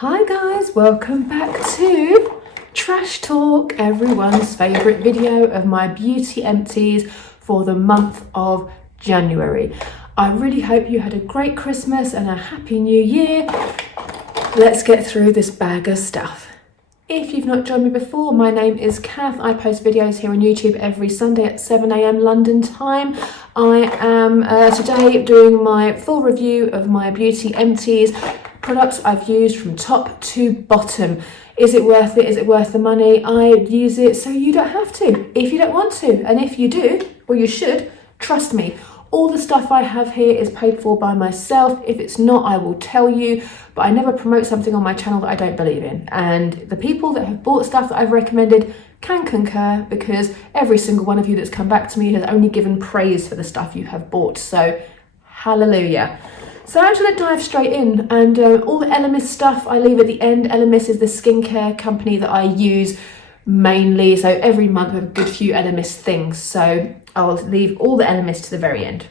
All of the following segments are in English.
Hi guys, welcome back to Trash Talk, everyone's favourite video of my beauty empties for the month of January. I really hope you had a great Christmas and a happy new year. Let's get through this bag of stuff. If you've not joined me before, my name is Kath. I post videos here on YouTube every Sunday at 7 AM London time. I am today doing my full review of my beauty empties, products I've used from top to bottom. Is it worth it? Is it worth the money? I use it so you don't have to, if you don't want to. And if you do, or you should, trust me. All the stuff I have here is paid for by myself. If it's not, I will tell you, but I never promote something on my channel that I don't believe in. And the people that have bought stuff that I've recommended can concur, because every single one of you that's come back to me has only given praise for the stuff you have bought. So hallelujah. So I'm just going to dive straight in, and all the Elemis stuff I leave at the end. Elemis is the skincare company that I use mainly, so every month I have a good few Elemis things, so I'll leave all the Elemis to the very end.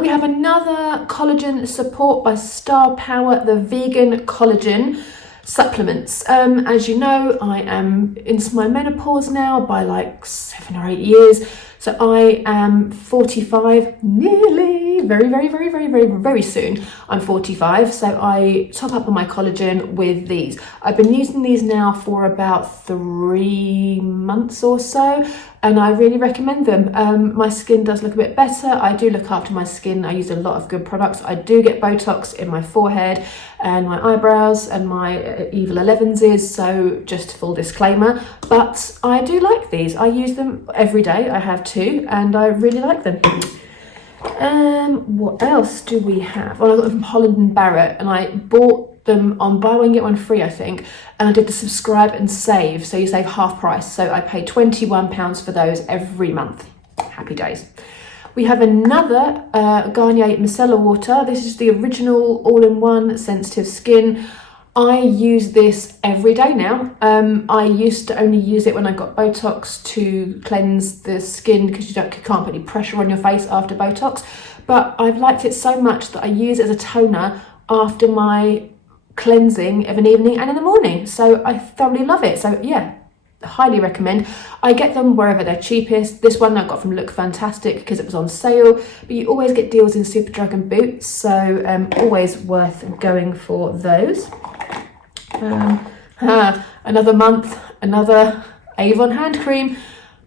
We have another collagen support by Starpowa, the vegan collagen supplements. As you know, I am into my menopause now by like 7 or 8 years. So I am 45, nearly, very soon. I'm 45, so I top up on my collagen with these. I've been using these now for about 3 months or so, and I really recommend them. My skin does look a bit better. I do look after my skin. I use a lot of good products. I do get Botox in my forehead and my eyebrows and my evil 11s, so just full disclaimer. But I do like these. I use them every day. I have two, and I really like them. What else do we have? Well, I got them from Holland & Barrett, and I bought them on buy one get one free, I think, and I did the subscribe and save, so you save half price. So I pay £21 for those every month. Happy days. We have another Garnier Micellar water. This is the original all-in-one sensitive skin. I use this every day now. I used to only use it when I got Botox to cleanse the skin, because you can't put any pressure on your face after Botox. But I've liked it so much that I use it as a toner after my cleansing of an evening and in the morning. So I thoroughly love it. So yeah, highly recommend. I get them wherever they're cheapest. This one I got from Look Fantastic because it was on sale, but you always get deals in Superdrug and Boots, so always worth going for those. Another month, another Avon hand cream.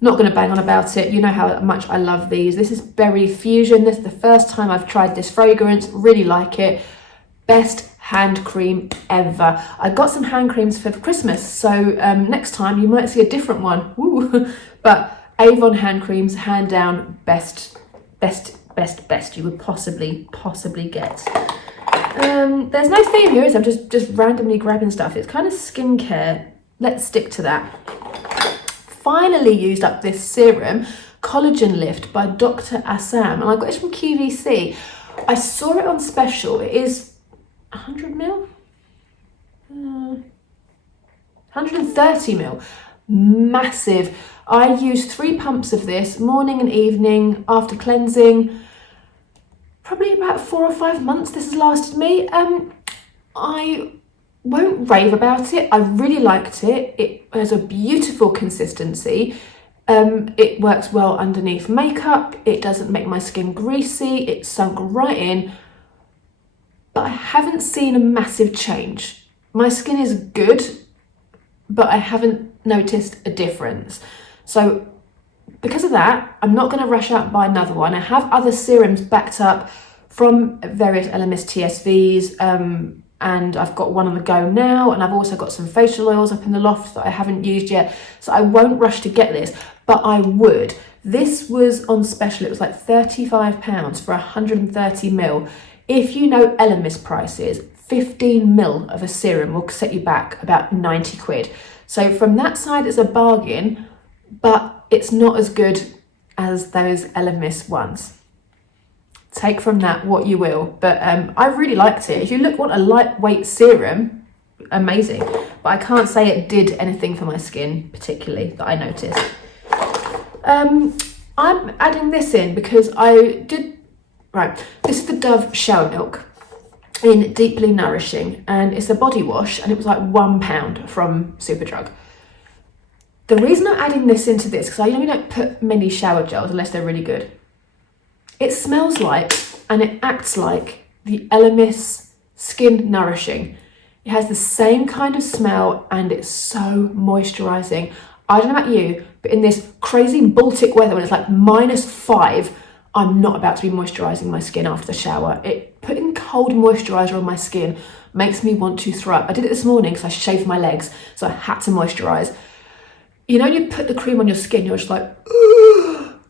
Not going to bang on about it. You know how much I love these. This is Berry Fusion. This is the first time I've tried this fragrance. Really like it. Best hand cream ever. I got some hand creams for Christmas, so next time you might see a different one. Woo. But Avon hand creams, hand down, best you would possibly get. There's no theme here, I'm just randomly grabbing stuff. It's kind of skincare. Let's stick to that. Finally used up this serum, Collagen Lift by Dr. Assam, and I got it from QVC. I saw it on special. It is 100ml? 130ml. Massive. I use 3 pumps of this morning and evening after cleansing. Probably about 4 or 5 months this has lasted me. I won't rave about it. I really liked it. It has a beautiful consistency. It works well underneath makeup. It doesn't make my skin greasy. It's sunk right in. But I haven't seen a massive change. My skin is good, but I haven't noticed a difference. So because of that, I'm not going to rush out and buy another one. I have other serums backed up from various Elemis TSVs, and I've got one on the go now, and I've also got some facial oils up in the loft that I haven't used yet, so I won't rush to get this, but I would. This was on special. It was like £35 for 130ml. If you know Elemis prices, 15ml of a serum will set you back about 90 quid. So from that side, it's a bargain, but it's not as good as those Elemis ones. Take from that what you will, but I really liked it. If you want a lightweight serum, amazing, but I can't say it did anything for my skin particularly that I noticed. I'm adding this in because I did, right, this is the Dove Shower Milk. in Deeply Nourishing, and it's a body wash, and it was like £1 from Superdrug. The reason I'm adding this into this, because I usually don't put many shower gels unless they're really good. It smells like, and it acts like, the Elemis Skin Nourishing. It has the same kind of smell, and it's so moisturising. I don't know about you, but in this crazy Baltic weather when it's like -5, I'm not about to be moisturising my skin after the shower. Putting cold moisturiser on my skin makes me want to throw up. I did it this morning because I shaved my legs, so I had to moisturise. You know, you put the cream on your skin, you're just like,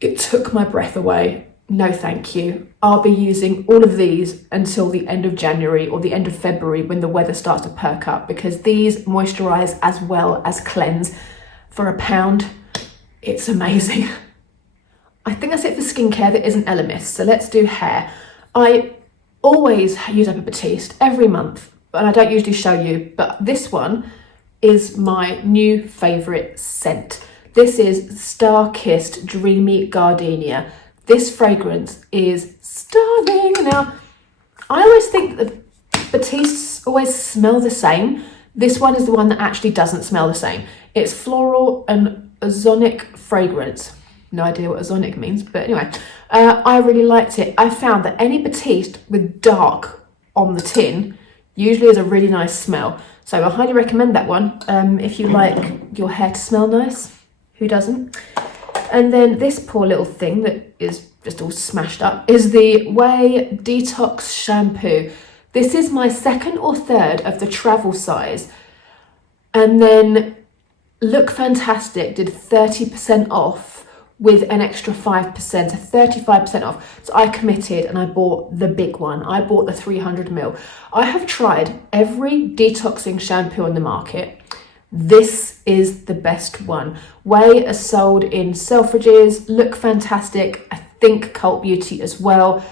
it took my breath away. No, thank you. I'll be using all of these until the end of January or the end of February when the weather starts to perk up, because these moisturise as well as cleanse for £1. It's amazing. I think that's it for skincare that isn't Elemis. So let's do hair. I always use up a Batiste every month, and I don't usually show you, but this one is my new favourite scent. This is Star Kissed Dreamy Gardenia. This fragrance is stunning. Now, I always think that Batistes always smell the same. This one is the one that actually doesn't smell the same. It's floral and ozonic fragrance. No idea what ozonic means, but anyway, I really liked it. I found that any Batiste with dark on the tin usually has a really nice smell. So I highly recommend that one if you like your hair to smell nice. Who doesn't? And then this poor little thing that is just all smashed up is the Ouai Detox Shampoo. This is my second or third of the travel size. And then Look Fantastic did 30% off with an extra 5%, so 35% off. So I committed and I bought the big one. I bought the 300ml. I have tried every detoxing shampoo on the market. This is the best one. Ouai is sold in Selfridges, Look Fantastic, I think Cult Beauty as well.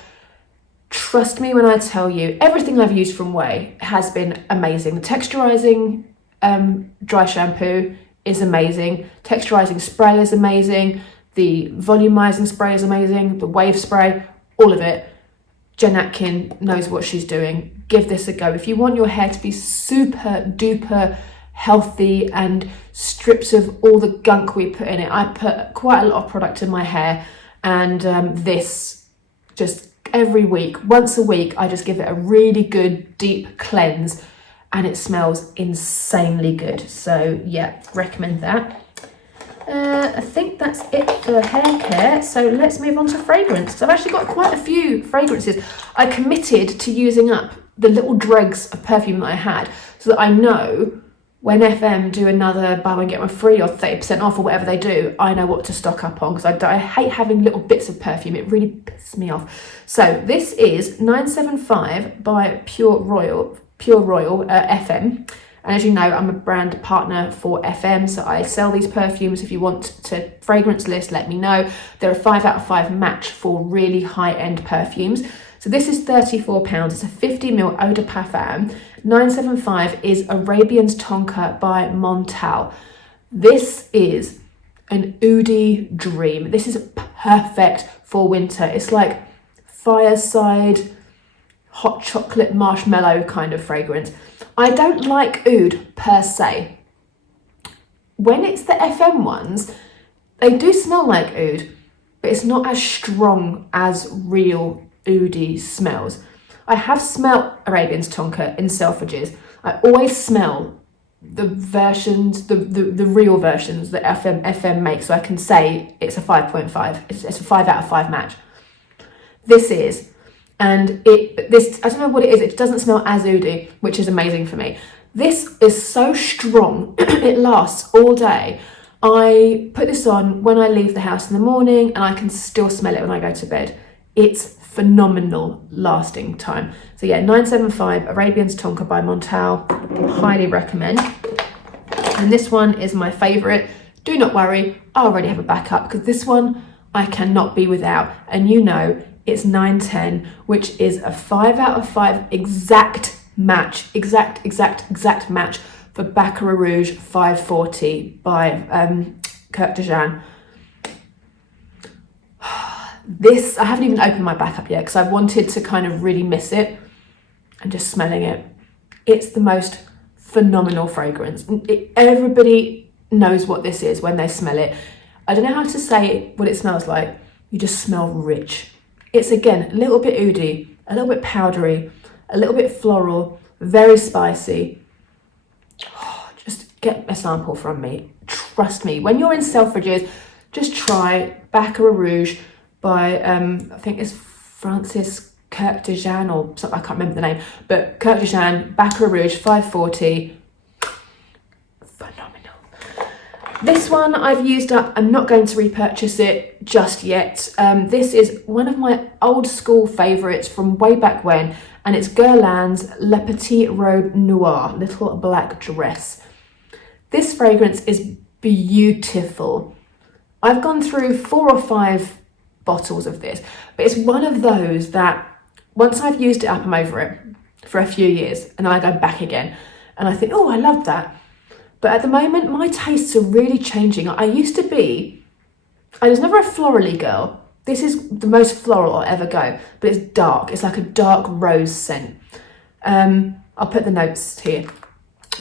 Trust me when I tell you, everything I've used from Ouai has been amazing. The texturizing dry shampoo is amazing. Texturizing spray is amazing. The volumizing spray is amazing. The wave spray, all of it. Jen Atkin knows what she's doing. Give this a go. If you want your hair to be super duper healthy and strips of all the gunk we put in it, I put quite a lot of product in my hair, and this just every week, once a week, I just give it a really good deep cleanse, and it smells insanely good. So yeah, recommend that. I think that's it for hair care, so let's move on to fragrance. So I've actually got quite a few fragrances. I committed to using up the little dregs of perfume that I had, so that I know when FM do another buy one get one free or 30% off or whatever they do, I know what to stock up on, because I hate having little bits of perfume. It really pisses me off. So this is 975 by Pure Royal FM. And as you know, I'm a brand partner for FM, so I sell these perfumes. If you want to fragrance list, let me know. They're a 5 out of 5 match for really high-end perfumes. So this is £34. It's a 50ml eau de parfum. 975 is Arabian's Tonka by Montal. This is an Oodie dream. This is perfect for winter. It's like fireside, hot chocolate marshmallow kind of fragrance. I don't like oud per se. When it's the FM ones, they do smell like oud, but it's not as strong as real oudie smells. I have smelt Arabian's Tonka in Selfridges. I always smell the versions, the real versions that FM makes, so I can say it's a 5.5. It's a 5 out of 5 match. This is. And this, I don't know what it is, it doesn't smell as oudie, which is amazing for me. This is so strong, it lasts all day. I put this on when I leave the house in the morning, and I can still smell it when I go to bed. It's phenomenal lasting time. So yeah, 975 Arabian's Tonka by Montal, highly recommend. And this one is my favourite. Do not worry, I already have a backup, because this one I cannot be without. And you know, it's 910, which is a 5 out of 5 exact match, exact match for Baccarat Rouge 540 by Kurt de Jean. This, I haven't even opened my backup yet because I wanted to kind of really miss it. and just smelling it. It's the most phenomenal fragrance. Everybody knows what this is when they smell it. I don't know how to say what it smells like. You just smell rich. It's, again, a little bit oody, a little bit powdery, a little bit floral, very spicy. Oh, just get a sample from me. Trust me, when you're in Selfridges, just try Baccarat Rouge by, I think it's Francis Courtejan or something, I can't remember the name, but Courtejan, Baccarat Rouge, 540. Phenomenal. This one I've used up. I'm not going to repurchase it just yet. This is one of my old school favourites from way back when, and it's Guerlain's Le Petite Robe Noire, little black dress. This fragrance is beautiful. I've gone through 4 or 5 bottles of this, but it's one of those that once I've used it up, I'm over it for a few years, and then I go back again and I think, oh, I love that. But at the moment, my tastes are really changing. I was never a florally girl. This is the most floral I'll ever go, but it's dark. It's like a dark rose scent. I'll put the notes here.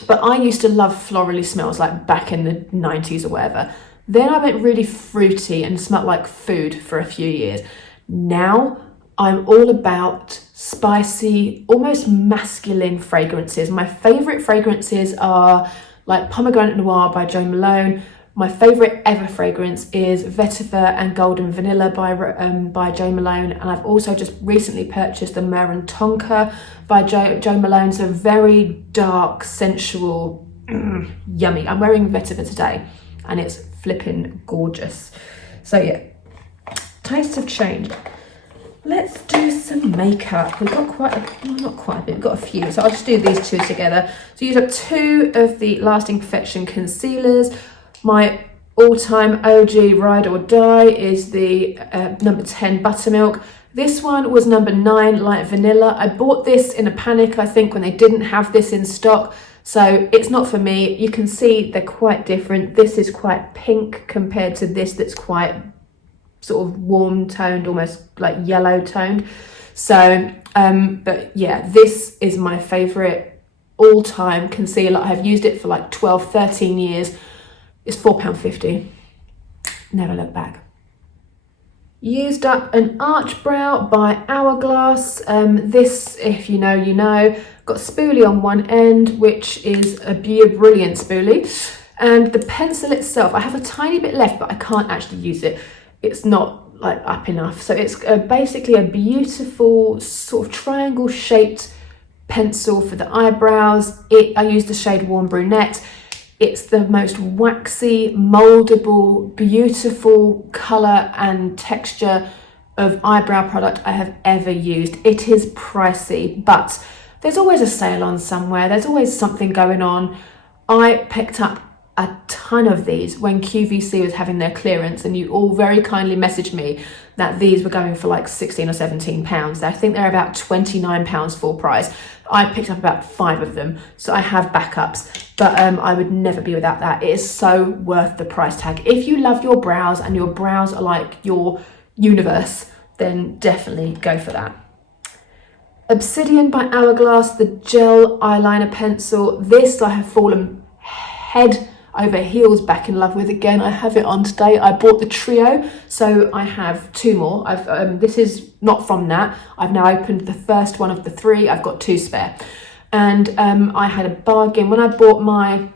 But I used to love florally smells, like back in the 90s or whatever. Then I went really fruity and smelled like food for a few years. Now I'm all about spicy, almost masculine fragrances. My favourite fragrances are like Pomegranate Noir by Jo Malone. My favourite ever fragrance is Vetiver and Golden Vanilla by Jo Malone. And I've also just recently purchased the Marin Tonka by Jo Malone. So very dark, sensual, yummy. I'm wearing Vetiver today and it's flipping gorgeous. So yeah, tastes have changed. Let's do some makeup. We've got not quite a bit, we've got a few. So I'll just do these 2 together. So use up 2 of the Lasting Perfection concealers. My all-time OG Ride or Die is the number 10 Buttermilk. This one was number 9 Light Vanilla. I bought this in a panic, I think, when they didn't have this in stock. So it's not for me. You can see they're quite different. This is quite pink compared to this that's quite sort of warm toned, almost like yellow toned. So, but yeah, this is my favorite all-time concealer. I've used it for like 12, 13 years. It's £4.50. Never look back. Used up an arch brow by Hourglass. This, if you know, you know. Got spoolie on one end, which is a brilliant spoolie. And the pencil itself, I have a tiny bit left, but I can't actually use it. It's not like up enough. So it's basically a beautiful sort of triangle shaped pencil for the eyebrows. I used the shade Warm Brunette. It's the most waxy, moldable, beautiful colour and texture of eyebrow product I have ever used. It is pricey, but there's always a sale on somewhere. There's always something going on. I picked up a ton of these when QVC was having their clearance, and you all very kindly messaged me that these were going for like 16 or 17 pounds. I think they're about 29 pounds full price. I picked up about 5 of them, so I have backups, but I would never be without that. It is so worth the price tag. If you love your brows and your brows are like your universe, then definitely go for that. Obsidian by Hourglass, the gel eyeliner pencil. This I have fallen head over heels back in love with again. I have it on today. I bought the trio, so I have 2 more. This is not from that. I've now opened the first one of the 3. I've got 2 spare. And I had a bargain. When I bought my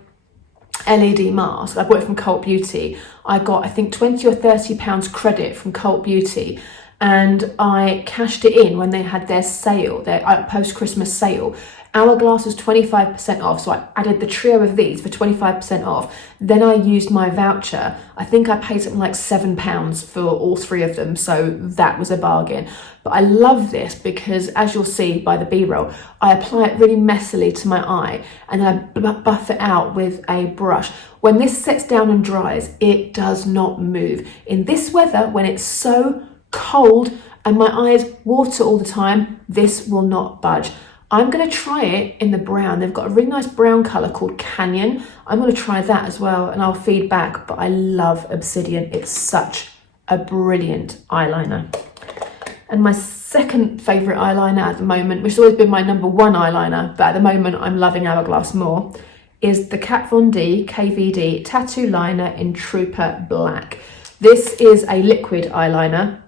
LED mask, I bought it from Cult Beauty. I got, I think, 20 or 30 pounds credit from Cult Beauty. And I cashed it in when they had their sale, their post-Christmas sale. Hourglass was 25% off, so I added the trio of these for 25% off. Then I used my voucher. I think I paid something like £7 for all 3 of them, so that was a bargain. But I love this because, as you'll see by the B-roll, I apply it really messily to my eye and then I buff it out with a brush. When this sets down and dries, it does not move. In this weather, when it's so cold and my eyes water all the time, this will not budge. I'm going to try it in the brown. They've got a really nice brown colour called Canyon. I'm going to try that as well and I'll feed back, but I love Obsidian. It's such a brilliant eyeliner. And my second favourite eyeliner at the moment, which has always been my number one eyeliner, but at the moment I'm loving Hourglass more, is the Kat Von D KVD Tattoo Liner in Trooper Black. This is a liquid eyeliner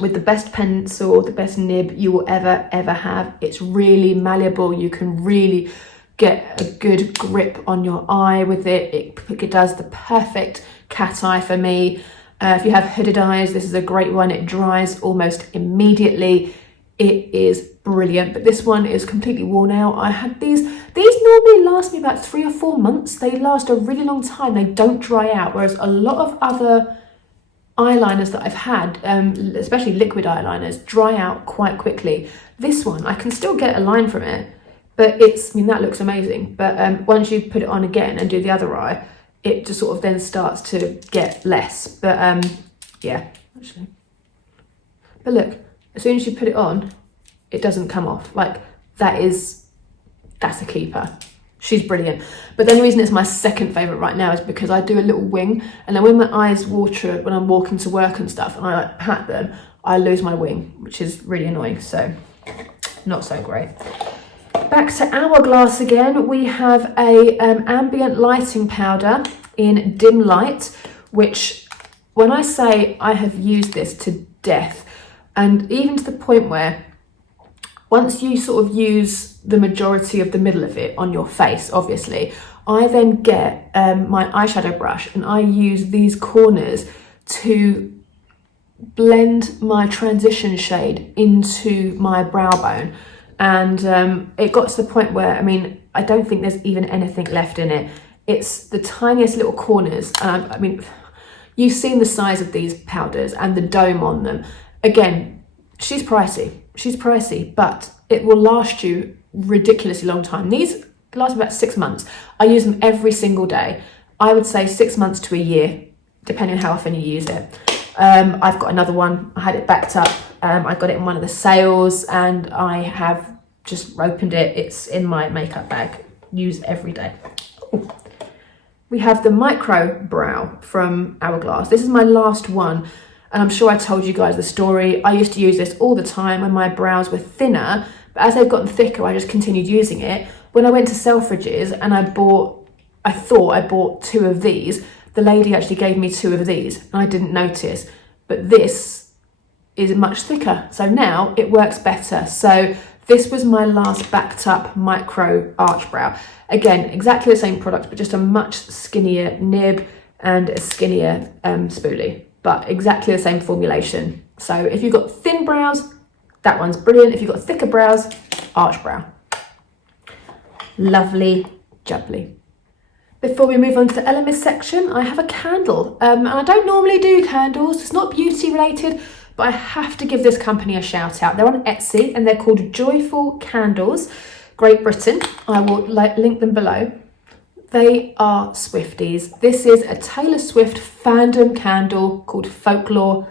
with the best pencil, the best nib you will ever have. It's really malleable. You can really get a good grip on your eye with it. It does the perfect cat eye for me. If you have hooded eyes, this is a great one. It dries almost immediately. It is brilliant, but this one is completely worn out. I had these normally last me about 3 or 4 months. They last a really long time. They don't dry out, whereas a lot of other eyeliners that I've had, especially liquid eyeliners, dry out quite quickly. This one, I can still get a line from it, but that looks amazing. But once you put it on again and do the other eye, it just sort of then starts to get less. But yeah, actually. But look, as soon as you put it on, it doesn't come off. Like, that's a keeper. She's brilliant. But the only reason it's my second favourite right now is because I do a little wing, and then when my eyes water when I'm walking to work and stuff, and I pat them, I lose my wing, which is really annoying. So, not so great. Back to Hourglass again. We have a ambient lighting powder in dim light, which, when I say I have used this to death, and even to the point where once you sort of use the majority of the middle of it on your face, obviously, I then get my eyeshadow brush and I use these corners to blend my transition shade into my brow bone. And it got to the point where, I don't think there's even anything left in it. It's the tiniest little corners. You've seen the size of these powders and the dome on them. Again, she's pricey, but it will last you ridiculously long time. These last about 6 months. I use them every single day. I would say 6 months to a year, depending on how often you use it. I've got another one. I had it backed up. I got it in one of the sales, and I have just opened it. It's in my makeup bag. Use every day. Ooh. We have the Micro Brow from Hourglass. This is my last one, and I'm sure I told you guys the story. I used to use this all the time when my brows were thinner, but as they've gotten thicker, I just continued using it. When I went to Selfridges and I thought I bought 2 of these, the lady actually gave me 2 of these, and I didn't notice. But this is much thicker, so now it works better. So this was my last backed up micro arch brow. Again, exactly the same product, but just a much skinnier nib and a skinnier spoolie, but exactly the same formulation. So if you've got thin brows, that one's brilliant. If you've got thicker brows, arch brow. Lovely jubbly. Before we move on to the Elemis section, I have a candle. And I don't normally do candles, it's not beauty related, but I have to give this company a shout out. They're on Etsy and they're called Joyful Candles, Great Britain. I will link them below. They are Swifties. This is a Taylor Swift fandom candle called Folklore.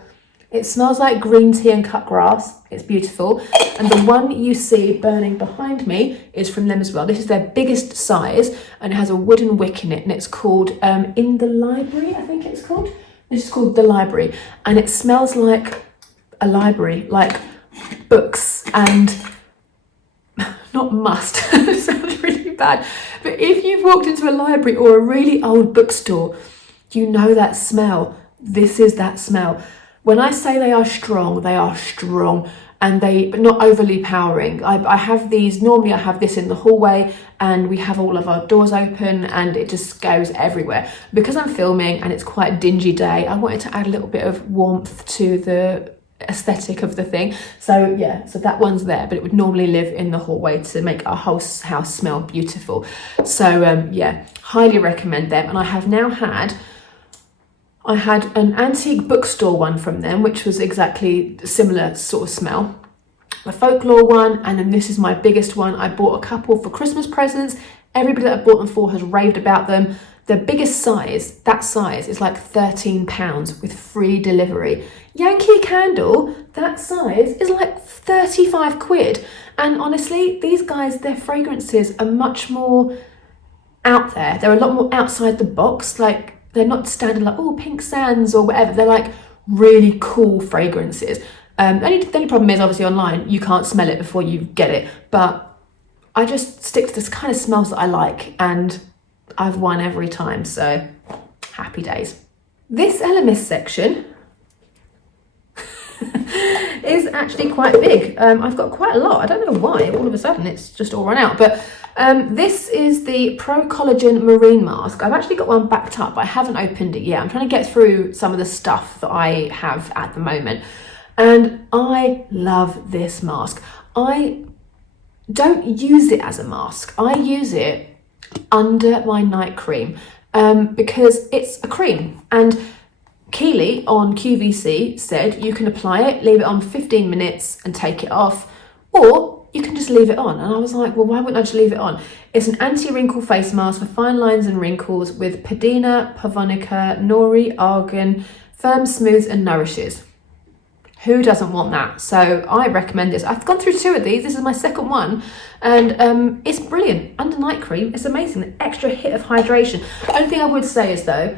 It smells like green tea and cut grass. It's beautiful. And the one you see burning behind me is from them as well. This is their biggest size, and it has a wooden wick in it, and it's called In the Library, I think it's called. This is called The Library, and it smells like a library, like books and not must. It sounds really bad. But if you've walked into a library or a really old bookstore, you know that smell. This is that smell. When I say they are strong, and but not overly powering. I have these, normally I have this in the hallway, and we have all of our doors open and it just goes everywhere. Because I'm filming and it's quite a dingy day, I wanted to add a little bit of warmth to the aesthetic of the thing. So yeah, so that one's there, but it would normally live in the hallway to make our whole house smell beautiful. So yeah, highly recommend them. And I have now had an antique bookstore one from them, which was exactly similar sort of smell. The Folklore one, and then this is my biggest one. I bought a couple for Christmas presents. Everybody that I bought them for has raved about them. The biggest size, that size, is like £13 with free delivery. Yankee Candle, that size, is like 35 quid. And honestly, these guys, their fragrances are much more out there. They're a lot more outside the box. Like, they're not standard like, oh, Pink Sands or whatever. They're like really cool fragrances. The only problem is obviously online, you can't smell it before you get it, but I just stick to this kind of smells that I like, and I've won every time, so happy days. This Elemis section is actually quite big. I've got quite a lot. I don't know why, all of a sudden it's just all run out, but this is the Pro Collagen Marine Mask. I've actually got one backed up, but I haven't opened it yet. I'm trying to get through some of the stuff that I have at the moment, and I love this mask. I don't use it as a mask. I use it under my night cream because it's a cream, and Keely on QVC said you can apply it, leave it on for 15 minutes and take it off, or you can just leave it on. And I was like, well, why wouldn't I just leave it on? It's an anti-wrinkle face mask for fine lines and wrinkles with Padina, Pavonica, Nourishing, Argan, firm, smooths and nourishes. Who doesn't want that? So I recommend this. I've gone through 2 of these. This is my second one, and it's brilliant. Under night cream, it's amazing. An extra hit of hydration. Only thing I would say is though,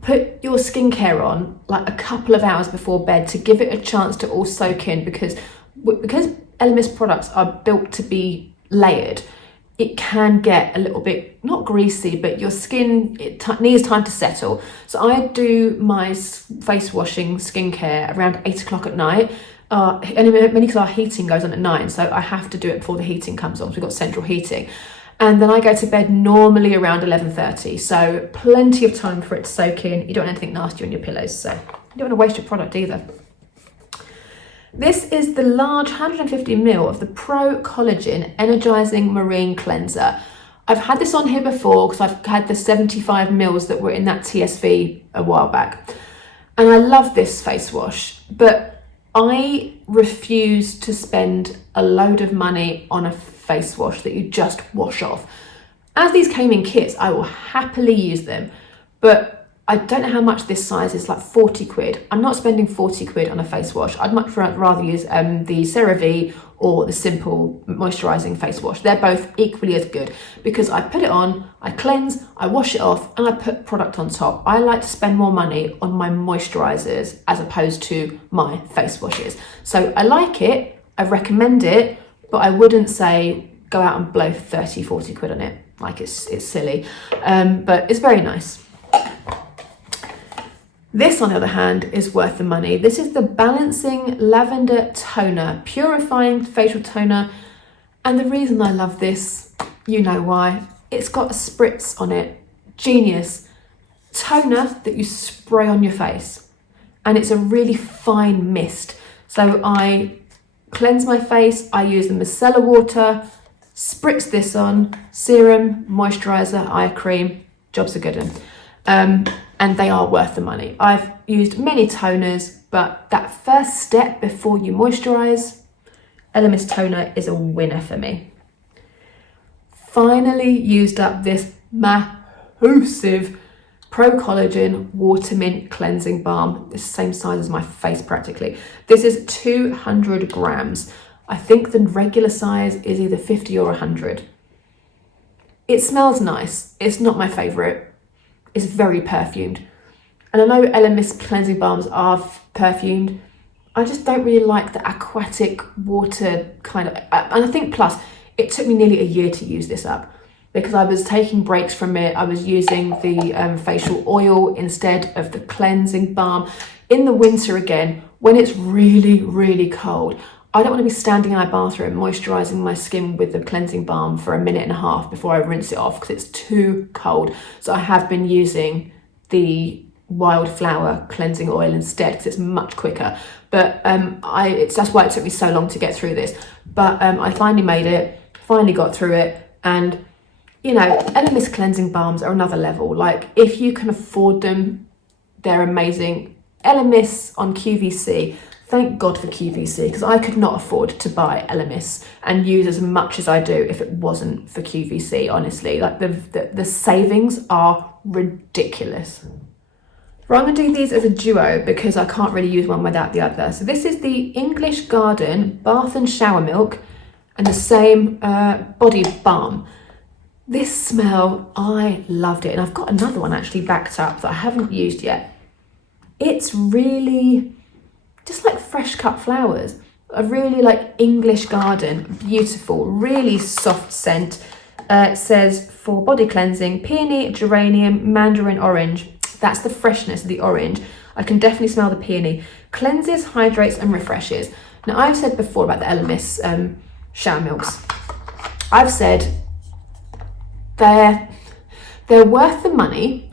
put your skincare on like a couple of hours before bed to give it a chance to all soak in, because Elemis products are built to be layered, it can get a little bit, not greasy, but your skin, needs time to settle. So I do my face washing skincare around 8 o'clock at night. And mainly because our heating goes on at 9, so I have to do it before the heating comes on. So we've got central heating. And then I go to bed normally around 11:30. So plenty of time for it to soak in. You don't want anything nasty on your pillows, so you don't want to waste your product either. This is the large 150ml of the Pro Collagen Energizing Marine Cleanser. I've had this on here before because I've had the 75ml that were in that TSV a while back. And I love this face wash, but I refuse to spend a load of money on a face wash that you just wash off. As these came in kits, I will happily use them, but I don't know how much this size is, like 40 quid. I'm not spending 40 quid on a face wash. I'd much rather use the CeraVe or the Simple Moisturising Face Wash. They're both equally as good because I put it on, I cleanse, I wash it off, and I put product on top. I like to spend more money on my moisturisers as opposed to my face washes. So I like it, I recommend it, but I wouldn't say go out and blow 30, 40 quid on it. Like it's silly, but it's very nice. This, on the other hand, is worth the money. This is the Balancing Lavender Toner, Purifying Facial Toner. And the reason I love this, you know why. It's got a spritz on it. Genius. Toner that you spray on your face. And it's a really fine mist. So I cleanse my face, I use the micellar water, spritz this on, serum, moisturiser, eye cream, job's a good one. And they are worth the money. I've used many toners, but that first step before you moisturise, Elemis toner is a winner for me. Finally used up this massive Pro Collagen Water Mint Cleansing Balm. It's the same size as my face practically. This is 200 grams. I think the regular size is either 50 or 100. It smells nice. It's not my favourite. It's very perfumed. And I know Elemis cleansing balms are perfumed. I just don't really like the aquatic water kind of, and I think plus, it took me nearly a year to use this up because I was taking breaks from it. I was using the facial oil instead of the cleansing balm. In the winter again, when it's really, really cold, I don't want to be standing in my bathroom moisturising my skin with the cleansing balm for a minute and a half before I rinse it off because it's too cold. So I have been using the wildflower cleansing oil instead because it's much quicker. But that's why it took me so long to get through this. But I finally made it, finally got through it. And, you know, Elemis cleansing balms are another level. Like, if you can afford them, they're amazing. Elemis on QVC. Thank God for QVC, because I could not afford to buy Elemis and use as much as I do if it wasn't for QVC, honestly. Like, the savings are ridiculous. Right, I'm going to do these as a duo because I can't really use one without the other. So this is the English Garden Bath and Shower Milk and the same body balm. This smell, I loved it. And I've got another one actually backed up that I haven't used yet. It's really just like fresh cut flowers. A really like English garden, beautiful, really soft scent. It says for body cleansing, peony, geranium, mandarin orange. That's the freshness of the orange. I can definitely smell the peony. Cleanses, hydrates and refreshes. Now I've said before about the Elemis shower milks. I've said they're worth the money.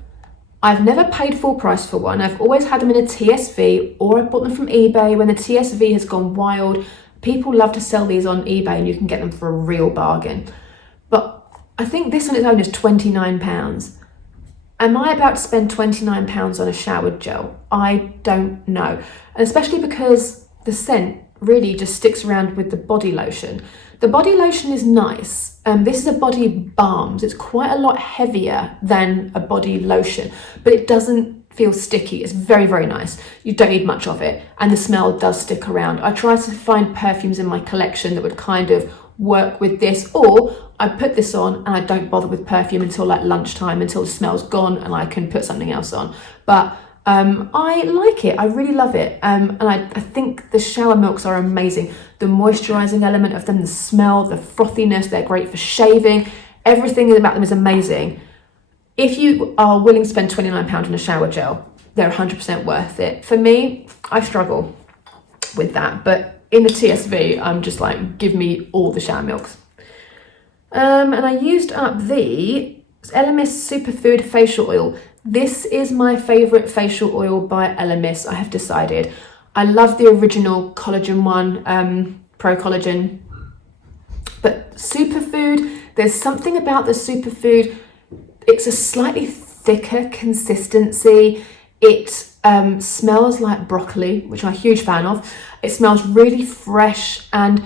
I've never paid full price for one. I've always had them in a TSV, or I bought them from eBay when the TSV has gone wild. People love to sell these on eBay and you can get them for a real bargain. But I think this on its own is £29. Am I about to spend £29 on a shower gel? I don't know. And especially because the scent really just sticks around with the body lotion. The body lotion is nice. This is a body balm. So it's quite a lot heavier than a body lotion, but it doesn't feel sticky. It's very, very nice. You don't need much of it. And the smell does stick around. I try to find perfumes in my collection that would kind of work with this, or I put this on and I don't bother with perfume until like lunchtime, until the smell's gone and I can put something else on. But I like it. I really love it. And I think the shower milks are amazing. The moisturizing element of them, the smell, the frothiness, they're great for shaving. Everything about them is amazing. If you are willing to spend £29 on a shower gel, they're 100% worth it. For me, I struggle with that, but in the TSV, I'm just like, give me all the shower milks. And I used up the Elemis Superfood Facial Oil. This is my favourite facial oil by Elemis, I have decided. I love the original collagen one, Pro Collagen. But Superfood, there's something about the Superfood. It's a slightly thicker consistency. It smells like broccoli, which I'm a huge fan of. It smells really fresh and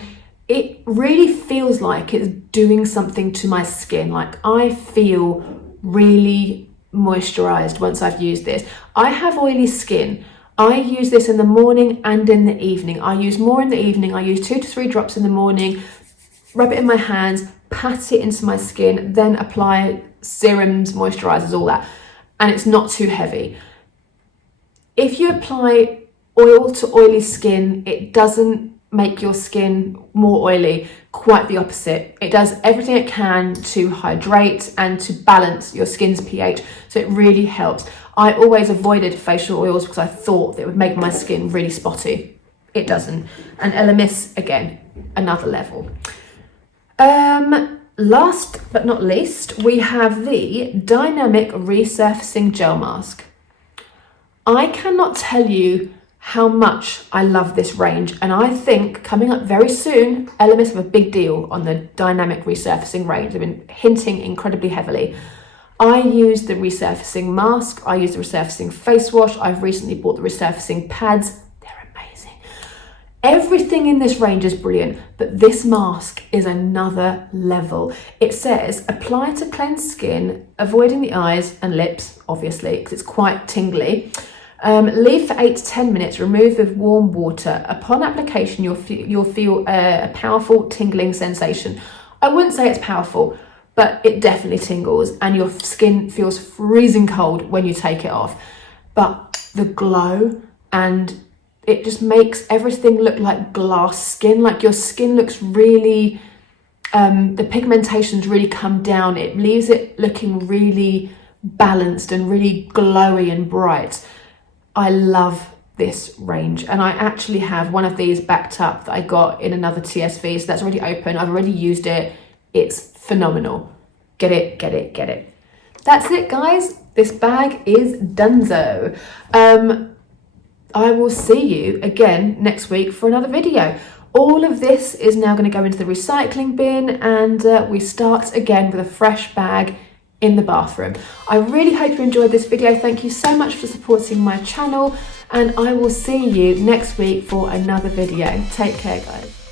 it really feels like it's doing something to my skin. Like I feel really moisturized once I've used this. I have oily skin. I use this in the morning and in the evening. I use more in the evening. I use 2 to 3 drops in the morning, rub it in my hands, pat it into my skin, then apply serums, moisturizers, all that. And it's not too heavy. If you apply oil to oily skin, it doesn't make your skin more oily. Quite the opposite. It does everything it can to hydrate and to balance your skin's pH. So it really helps. I always avoided facial oils because I thought that it would make my skin really spotty. It doesn't. And Elemis, again, another level. Last but not least, we have the Dynamic Resurfacing Gel Mask. I cannot tell you how much I love this range, and I think coming up very soon, Elemis have a big deal on the Dynamic Resurfacing range. They've been hinting incredibly heavily. I use the resurfacing mask, I use the resurfacing face wash, I've recently bought the resurfacing pads. They're amazing. Everything in this range is brilliant, but this mask is another level. It says, apply to cleanse skin, avoiding the eyes and lips, obviously, because it's quite tingly. Leave for 8 to 10 minutes, remove with warm water. Upon application, you'll feel a powerful tingling sensation. I wouldn't say it's powerful, but it definitely tingles and your skin feels freezing cold when you take it off. But the glow, and it just makes everything look like glass skin, like your skin looks really, the pigmentation's really come down. It leaves it looking really balanced and really glowy and bright. I love this range, and I actually have one of these backed up that I got in another TSV, so that's already open. I've already used it. It's phenomenal. Get it, get it, get it. That's it, guys. This bag is donezo. I will see you again next week for another video. All of this is now going to go into the recycling bin, and we start again with a fresh bag in the bathroom. I really hope you enjoyed this video. Thank you so much for supporting my channel, and I will see you next week for another video. Take care, guys.